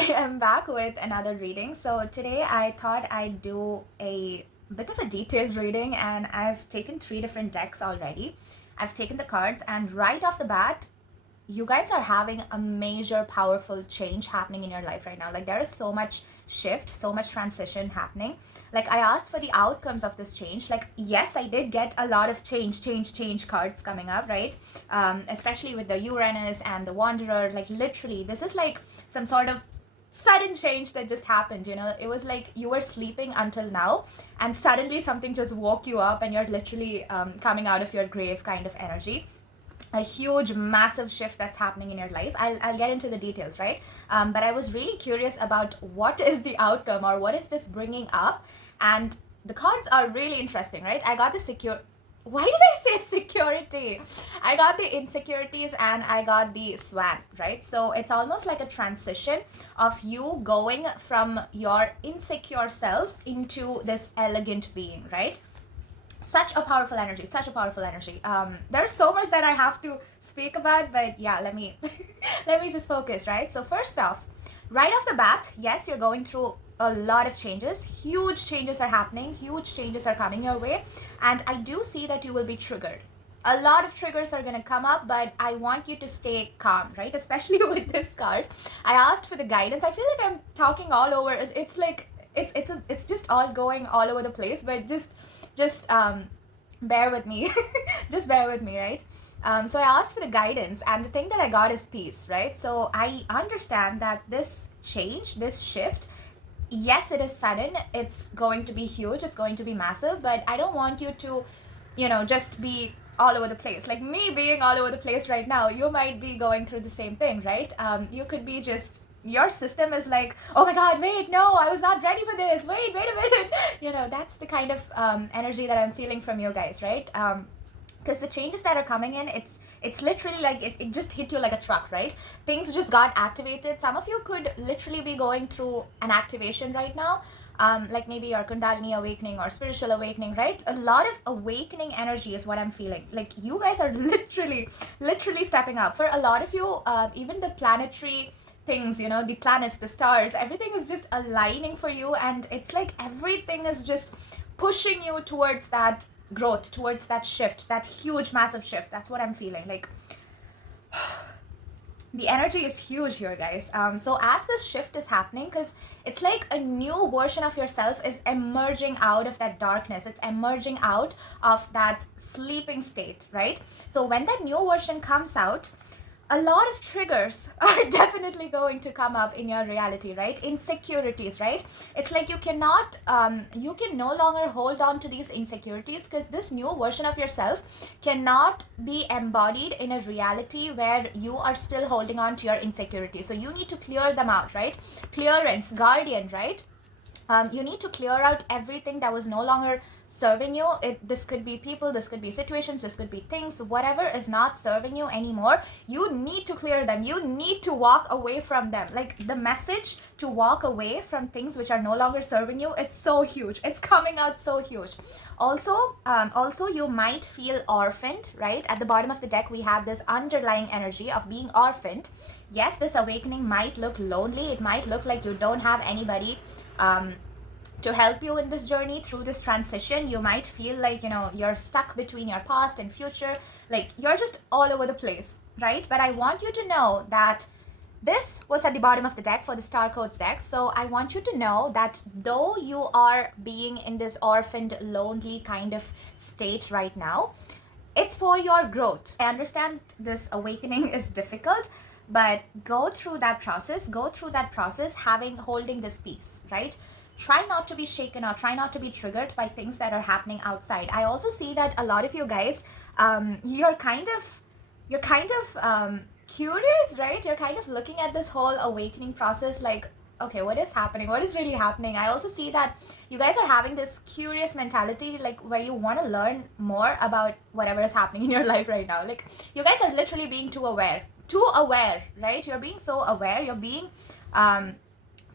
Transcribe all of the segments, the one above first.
I am back with another reading. So today I thought I'd do a bit of a detailed reading, and I've taken three different decks already. I've taken the cards, and right off the bat, you guys are having a major powerful change happening in your life right now. Like, there is so much shift, so much transition happening. Like, I asked for the outcomes of this change. Like, yes, I did get a lot of change cards coming up, right? Especially with the Uranus and the Wanderer. Like, literally, this is like some sort of sudden change that just happened. It was like you were sleeping until now, and suddenly something just woke you up, and you're literally coming out of your grave kind of energy. A huge massive shift that's happening in your life. I'll get into the details, right? But I was really curious about what is the outcome, or what is this bringing up. And the cards are really interesting, right? I got the why did I say security? I got the insecurities and I got the swan, right? So it's almost like a transition of you going from your insecure self into this elegant being, right? Such a powerful energy, such a powerful energy. There's so much that I have to speak about, but yeah, let me let me just focus, right? So first off, right off the bat, yes, you're going through a lot of changes. Huge changes are happening, huge changes are coming your way, and I do see that you will be triggered. A lot of triggers are going to come up, but I want you to stay calm, right? Especially with this card. I asked for the guidance. I feel like I'm talking all over. It's like it's just all going all over the place, but just bear with me. Just bear with me, right? So I asked for the guidance, and the thing that I got is peace, right? So I understand that this change, this shift, yes, it is sudden, it's going to be huge, it's going to be massive, but I don't want you to, just be all over the place. Like me being all over the place right now, you might be going through the same thing, right? You could be just, your system is like, oh my god, wait, no, I was not ready for this, wait a minute. That's the kind of energy that I'm feeling from you guys, right? Because the changes that are coming in, it's literally like it just hit you like a truck, right? Things just got activated. Some of you could literally be going through an activation right now, like maybe your Kundalini awakening or spiritual awakening, right? A lot of awakening energy is what I'm feeling. Like, you guys are literally stepping up. For a lot of you, even the planetary things, the planets, the stars, everything is just aligning for you, and it's like everything is just pushing you towards that growth, towards that shift, that huge massive shift. That's what I'm feeling. Like, the energy is huge here, guys. So as this shift is happening, because it's like a new version of yourself is emerging out of that darkness, it's emerging out of that sleeping state, right? So when that new version comes out, a lot of triggers are definitely going to come up in your reality, right? Insecurities, right? It's like you can no longer hold on to these insecurities, because this new version of yourself cannot be embodied in a reality where you are still holding on to your insecurities. So you need to clear them out, right? Clearance, guardian, right? You need to clear out everything that was no longer serving you. This could be people, this could be situations, this could be things, whatever is not serving you anymore. You need to clear them. You need to walk away from them. Like, the message to walk away from things which are no longer serving you is so huge. It's coming out so huge. Also, you might feel orphaned, right? At the bottom of the deck, we have this underlying energy of being orphaned. Yes, this awakening might look lonely. It might look like you don't have anybody to help you in this journey through this transition. You might feel like, you're stuck between your past and future. Like, you're just all over the place, right? But I want you to know that this was at the bottom of the deck for the Star Codes deck. So I want you to know that though you are being in this orphaned, lonely kind of state right now, it's for your growth. I understand this awakening is difficult, but go through that process, holding this peace, right? Try not to be shaken, or try not to be triggered by things that are happening outside. I also see that a lot of you guys, you're kind of curious, right? You're kind of looking at this whole awakening process like, okay, what is happening? What is really happening? I also see that you guys are having this curious mentality, like, where you want to learn more about whatever is happening in your life right now. Like, you guys are literally being too aware, right? You're being so aware. You're being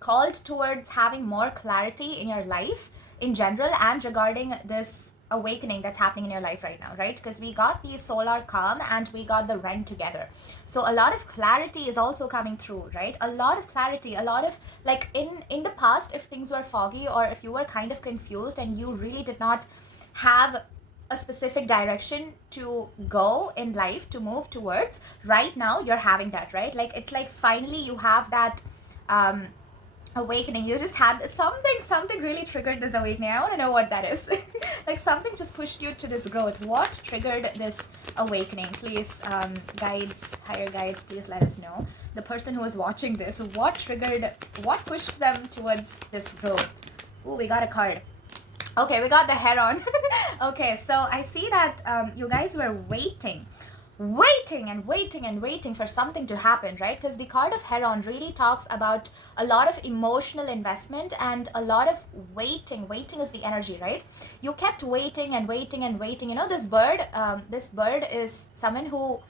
called towards having more clarity in your life in general, and regarding this awakening that's happening in your life right now, right? Because we got the solar calm and we got the Ren together. So a lot of clarity is also coming through, right? A lot of clarity, a lot of, like, in the past, if things were foggy or if you were kind of confused and you really did not have a specific direction to go in life, to move towards, right now you're having that, right? Like, it's like finally you have that um awakening. You just had something really triggered this awakening. I want to know what that is. Like, something just pushed you to this growth. What triggered this awakening? Please, guides, higher guides, please let us know. The person who is watching this, what pushed them towards this growth? Oh, we got a card. Okay, we got the heron. Okay, so I see that you guys were waiting and waiting for something to happen, right? Because the card of heron really talks about a lot of emotional investment and a lot of waiting. Waiting is the energy, right? You kept waiting and waiting and waiting. You know, this bird is someone who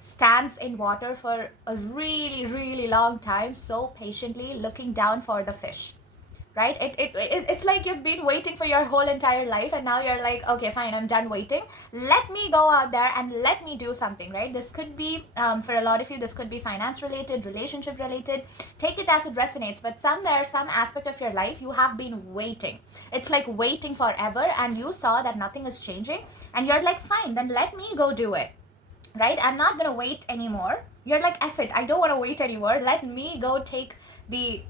stands in water for a really, really long time, so patiently looking down for the fish, right? It's like you've been waiting for your whole entire life, and now you're like, okay, fine, I'm done waiting, let me go out there and let me do something, right? This could be for a lot of you, this could be finance related, relationship related. Take it as it resonates, but somewhere, some aspect of your life, you have been waiting. It's like waiting forever, and you saw that nothing is changing, and you're like, fine, then let me go do it, right? I'm not gonna wait anymore. You're like, F it, I don't want to wait anymore, let me go take the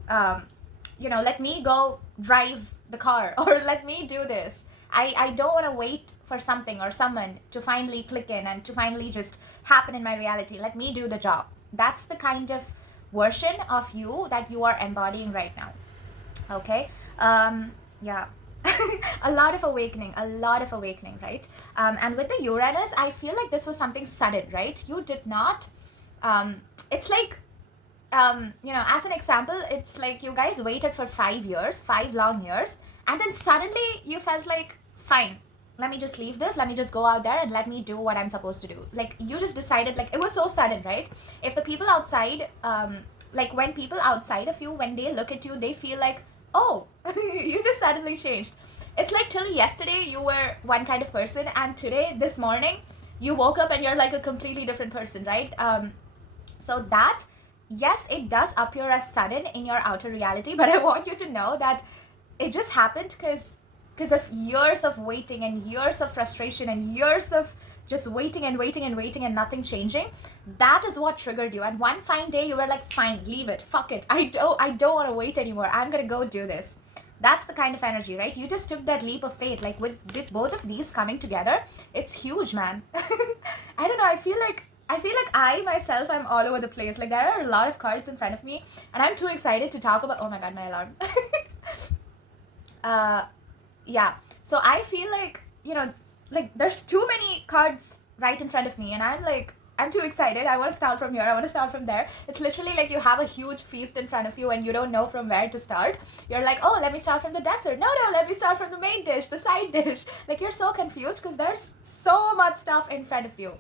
let me go drive the car, or let me do this. I don't want to wait for something or someone to finally click in and to finally just happen in my reality. Let me do the job. That's the kind of version of you that you are embodying right now. Okay. Yeah. A lot of awakening, right? And with the Uranus, I feel like this was something sudden, right? You did not it's like, as an example, it's like you guys waited for 5 long years, and then suddenly you felt like, fine, let me just leave this, let me just go out there and let me do what I'm supposed to do. Like, you just decided, like, it was so sudden, right? If the people outside, like, when people outside of you, when they look at you, they feel like, oh, you just suddenly changed. It's like till yesterday you were one kind of person, and today, this morning, you woke up and you're like a completely different person, right? So that, yes, it does appear as sudden in your outer reality, but I want you to know that it just happened because of years of waiting and years of frustration and years of just waiting and nothing changing. That is what triggered you. And one fine day you were like, fine, leave it, fuck it, I don't want to wait anymore, I'm gonna go do this. That's the kind of energy, right? You just took that leap of faith. Like, with both of these coming together, it's huge, man. I don't know, I feel like I myself, I'm all over the place. Like, there are a lot of cards in front of me, and I'm too excited to talk about. Oh my god, my alarm. Yeah. So I feel like, like, there's too many cards right in front of me, and I'm too excited. I want to start from here, I want to start from there. It's literally like you have a huge feast in front of you and you don't know from where to start. You're like, oh, let me start from the dessert. No, let me start from the main dish, the side dish. Like, you're so confused because there's so much stuff in front of you.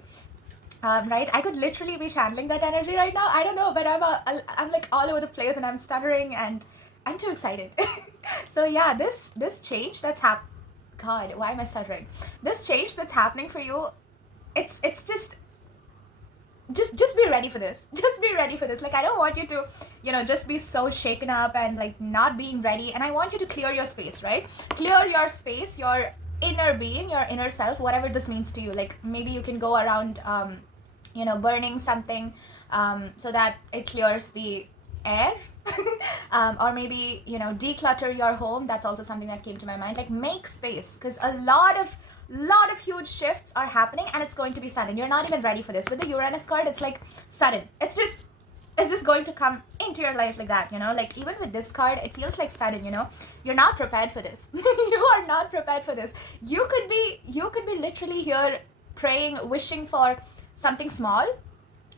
Right? I could literally be channeling that energy right now. I don't know, but I'm like all over the place, and I'm stuttering, and I'm too excited. So yeah, this change that's God, why am I stuttering? This change that's happening for you, it's just be ready for this. Just be ready for this. Like, I don't want you to, just be so shaken up and like not being ready. And I want you to clear your space, right? Clear your space, your inner being, your inner self, whatever this means to you. Like, maybe you can go around burning something so that it clears the air. Or maybe, declutter your home. That's also something that came to my mind. Like, make space, because a lot of huge shifts are happening, and it's going to be sudden. You're not even ready for this. With the Uranus card, it's like sudden. It's just going to come into your life like that, like, even with this card, it feels like sudden. You're not prepared for this. You are not prepared for this. You could be literally here praying, wishing for something small,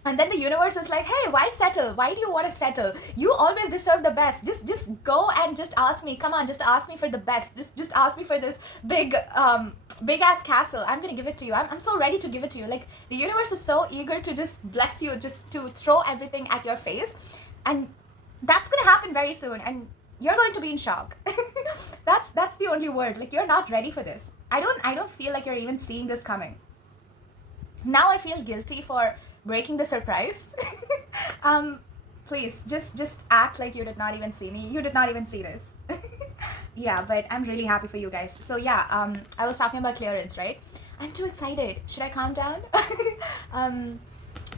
and then the universe is like, hey, why settle? Why do you want to settle? You always deserve the best. Just go and just ask me. Come on, just ask me for the best. Just ask me for this big ass castle. I'm gonna give it to you. I'm so ready to give it to you. Like, the universe is so eager to just bless you, just to throw everything at your face, and that's gonna happen very soon, and you're going to be in shock. That's the only word. Like, you're not ready for this. I don't feel like you're even seeing this coming. Now I feel guilty for breaking the surprise. um Please just act like you did not even see me. You did not even see this. Yeah, but I'm really happy for you guys. So yeah, I was talking about clearance, right? I'm too excited. Should I calm down? um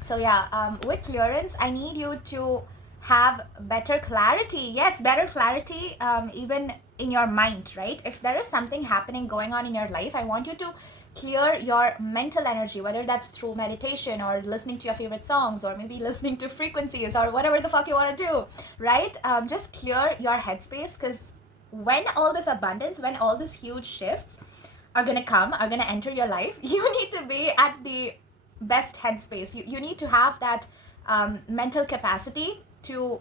so yeah, with clearance, I need you to have better clarity. Yes, better clarity, even in your mind, right? If there is something happening going on in your life, I want you to clear your mental energy, whether that's through meditation or listening to your favorite songs or maybe listening to frequencies or whatever the fuck you want to do, right? Just clear your headspace, because when all this abundance, when all these huge shifts are gonna come, are gonna enter your life, you need to be at the best headspace. You need to have that mental capacity to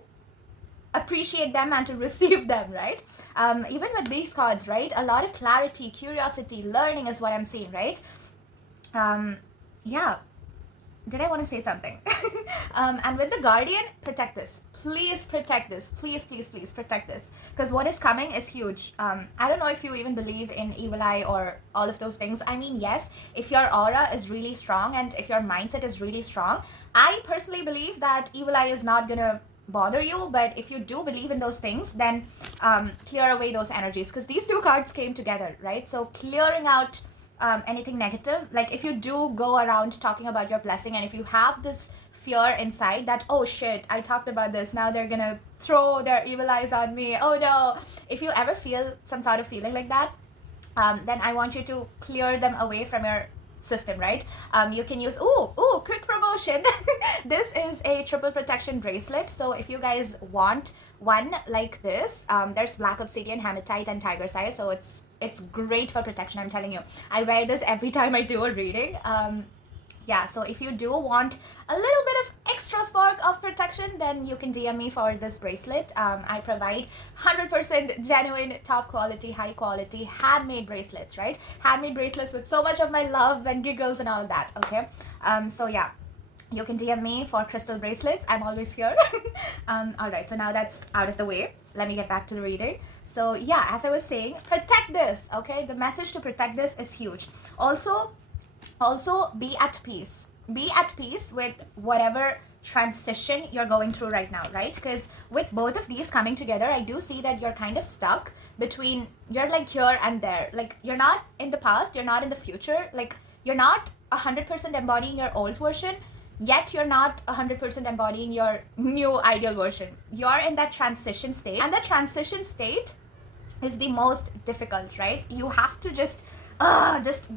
appreciate them and to receive them, right? Even with these cards, right, a lot of clarity, curiosity, learning is what I'm seeing, right? Yeah, did I want to say something? And with the Guardian, protect this. Please protect this. Please, please, please protect this. Because what is coming is huge. I don't know if you even believe in evil eye or all of those things. I mean, yes, if your aura is really strong and if your mindset is really strong, I personally believe that evil eye is not going to bother you. But if you do believe in those things, then clear away those energies. Because these two cards came together, right? So clearing out anything negative, like if you do go around talking about your blessing and if you have this fear inside that, oh shit, I talked about this, now they're gonna throw their evil eyes on me, oh no, if you ever feel some sort of feeling like that, then I want you to clear them away from your system, right? You can use, quick promotion. This is a triple protection bracelet. So if you guys want one like this, there's black obsidian, hematite, and tiger's eye. So it's great for protection, I'm telling you. I wear this every time I do a reading. Yeah, so if you do want a little bit of extra spark of protection, then you can DM me for this bracelet. I provide 100% genuine, top quality, high quality, handmade bracelets, right? Handmade bracelets with so much of my love and giggles and all that, okay? So yeah, you can DM me for crystal bracelets. I'm always here. All right, so now that's out of the way. Let me get back to the reading. So yeah, as I was saying, protect this, okay? The message to protect this is huge. Also be at peace. Be at peace with whatever transition you're going through right now, right? Because with both of these coming together, I do see that you're kind of stuck between, you're like here and there. Like you're not in the past, you're not in the future. Like you're not 100% embodying your old version, yet you're not 100% embodying your new ideal version. You're in that transition state, and that transition state is the most difficult, right? You have to just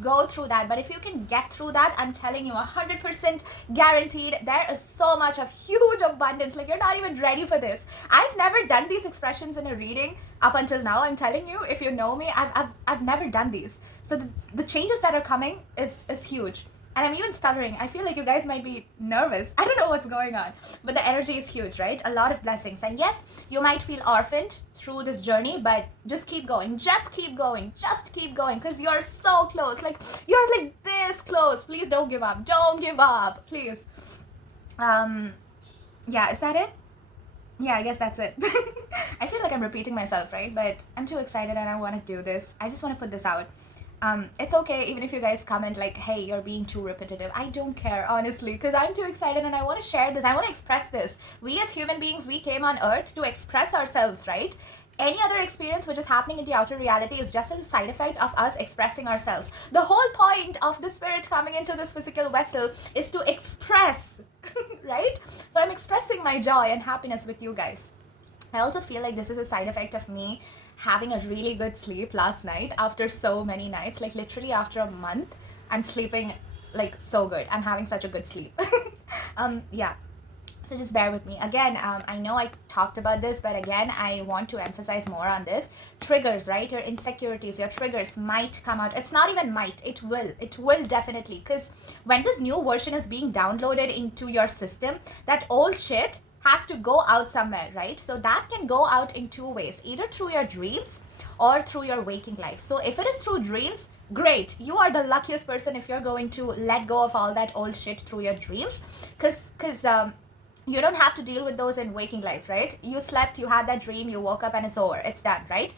go through that. But if you can get through that, I'm telling you, 100% guaranteed, there is so much of huge abundance. Like you're not even ready for this. I've never done these expressions in a reading up until now. I'm telling you, if you know me, I've never done these. So the changes that are coming is huge. And I'm even stuttering. I feel like you guys might be nervous. I don't know what's going on. But the energy is huge, right? A lot of blessings. And yes, you might feel orphaned through this journey, but just keep going. Just keep going. Just keep going. Because you're so close. Like, you're like this close. Please don't give up. Don't give up. Please. Yeah, is that it? Yeah, I guess that's it. I feel like I'm repeating myself, right? But I'm too excited and I want to do this. I just want to put this out. It's okay even if you guys comment like, hey, you're being too repetitive. I don't care, honestly, because I'm too excited and I want to share this. I want to express this. We as human beings, we came on earth to express ourselves, right? Any other experience which is happening in the outer reality is just a side effect of us expressing ourselves. The whole point of the spirit coming into this physical vessel is to express, right? So I'm expressing my joy and happiness with you guys. I also feel like this is a side effect of me having a really good sleep last night after so many nights, like literally after a month, I'm sleeping like so good. I'm having such a good sleep. Yeah. So just bear with me. Again, I know I talked about this, but again, I want to emphasize more on this. Triggers, right? Your insecurities, your triggers might come out. It's not even might, it will. It will definitely. Because when this new version is being downloaded into your system, that old shit has to go out somewhere, right? So that can go out in two ways, either through your dreams or through your waking life. So if it is through dreams, great. You are the luckiest person if you're going to let go of all that old shit through your dreams. Because you don't have to deal with those in waking life, right? You slept, you had that dream, you woke up, and it's over, it's done, right?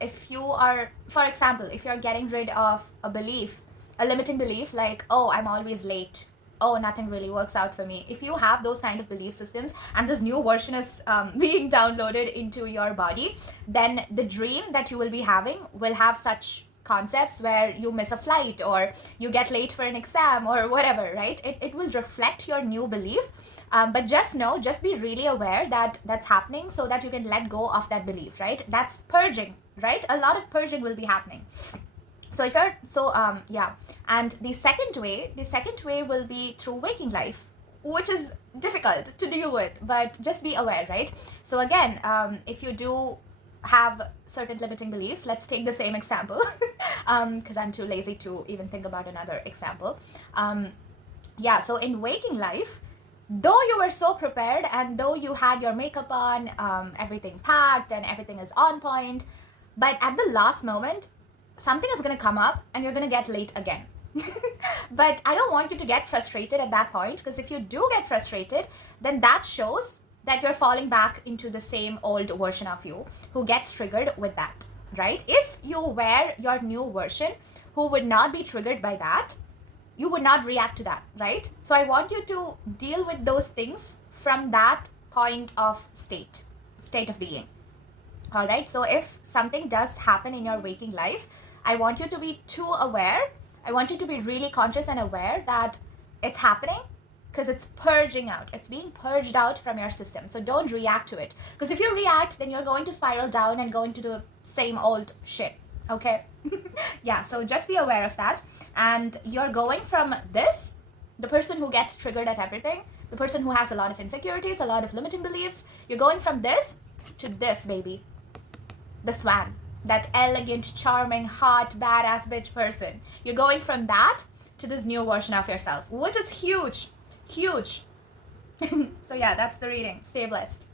If you are, for example, if you're getting rid of a belief, a limiting belief, like, oh, I'm always late, oh, nothing really works out for me. If you have those kind of belief systems and this new version is being downloaded into your body, then the dream that you will be having will have such concepts where you miss a flight or you get late for an exam or whatever, right? It will reflect your new belief. But just be really aware that that's happening so that you can let go of that belief, right? That's purging, right? A lot of purging will be happening. So if you're yeah, and the second way will be through waking life, which is difficult to deal with, but just be aware, right? So again, if you do have certain limiting beliefs, let's take the same example because I'm too lazy to even think about another example. Yeah, so in waking life, though you were so prepared and though you had your makeup on, everything packed and everything is on point, but at the last moment something is going to come up and you're going to get late again. But I don't want you to get frustrated at that point, because if you do get frustrated, then that shows that you're falling back into the same old version of you who gets triggered with that, right? If you were your new version who would not be triggered by that, you would not react to that, right? So I want you to deal with those things from that point of state of being. All right, so if something does happen in your waking life, I want you to be too aware. I want you to be really conscious and aware that it's happening, because it's purging out. It's being purged out from your system. So don't react to it, because if you react, then you're going to spiral down and go into the same old shit. Okay? Yeah, so just be aware of that. And you're going from this, the person who gets triggered at everything, the person who has a lot of insecurities, a lot of limiting beliefs, you're going from this to this, baby. The swan, that elegant, charming, hot, badass bitch person. You're going from that to this new version of yourself, which is huge. So yeah, that's the reading. Stay blessed.